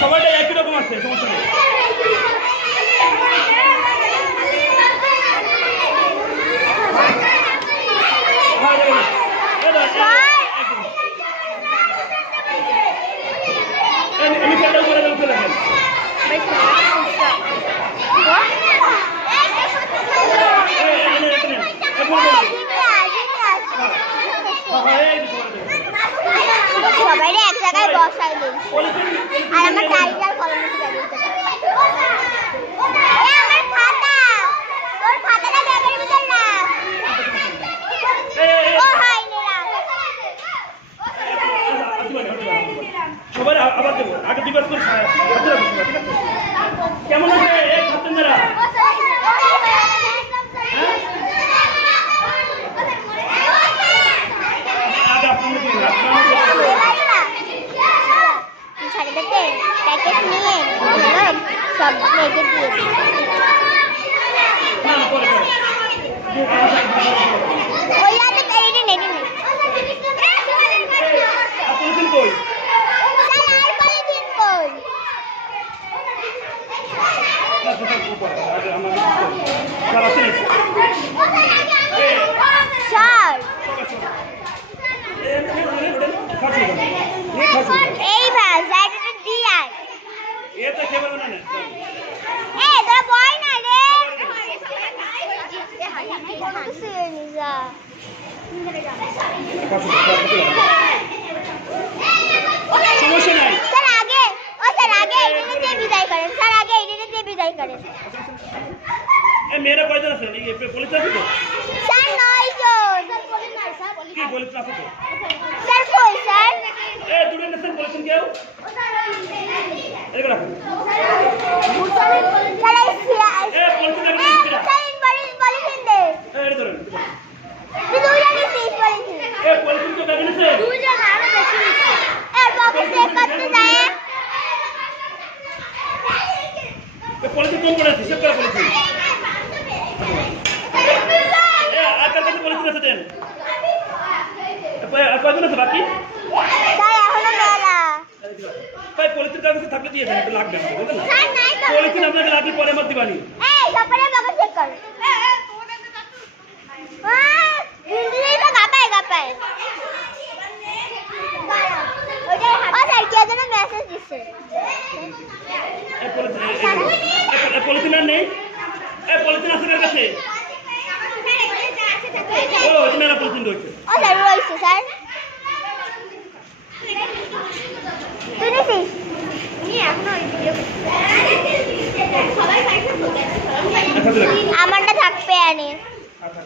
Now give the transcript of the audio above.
সবাইটা একই রকম আছে, সমস্যা নেই। সবাই এক জায়গায় বসাই দিন আর আমার টাইগার কলমে আমার খাতা তোর খাতাটা ব্যাগের ভিতর না ও হাই সবাই আবার দেবো আগে দুবার করে কেমন আছে ছাত্রীরা সব মেয়েকে দিয়ে দিই ওই রাতে পেরিয়ে নেই কই স্যার আর পলিথিন কই স্যার এই ভাই জায়গাটা দিয়ে আয় এটা খেবে না না এ তোরা বয় না রে বলতেছি নিজা সমস্যা নাই স্যার আগে স্যার আগে এদিকে দিয়ে বিদায় করেন স্যার আগে এদিকে দিয়ে বিদায় করেন এই মেয়েরা কয়জন আছে এই পুলিশ আছে তো স্যার 9 জন কি পুলিশ আছে তো স্যার কই স্যার এই দুটো নেছেন বলেছেন কেউ এগুলো রাখুন স্যার এই সিয়া এই পুলিশ লাগে স্যার পলিথিন দে এই ধরেন তুই দুইটা নিছিস পলিথিন এই পুলিশ তো ব্যাগ নিছে দুইটা না আরো বেশি নিছে এর বাবা চেক করতে যায় এই পুলিশ কোন করে আছে সব করে পুলিশ এই আজকাল কত পুলিশ আছে দেন কয়জন আছে বাকি স্যার এখনো মেলা ভাই পুলিশের কাছে থাকলে দিয়ে দেন, এটা লাগবে না বুঝলেন? স্যার নাই তো পুলিশ আপনাকে লাগলে পরে আমার দিবানি। এই সবাই বাবা চেক কর দিদিই তো গাপায় ও স্যার কে যেন মেসেজ দিছে এই পুলিশ না নেই এই পুলিশ আছে এর কাছে ও এটা মেলা পুলিশ রয়েছে ও স্যার রইছে স্যার তুই নিছিস আমারটা থাকবে আনে আচ্ছা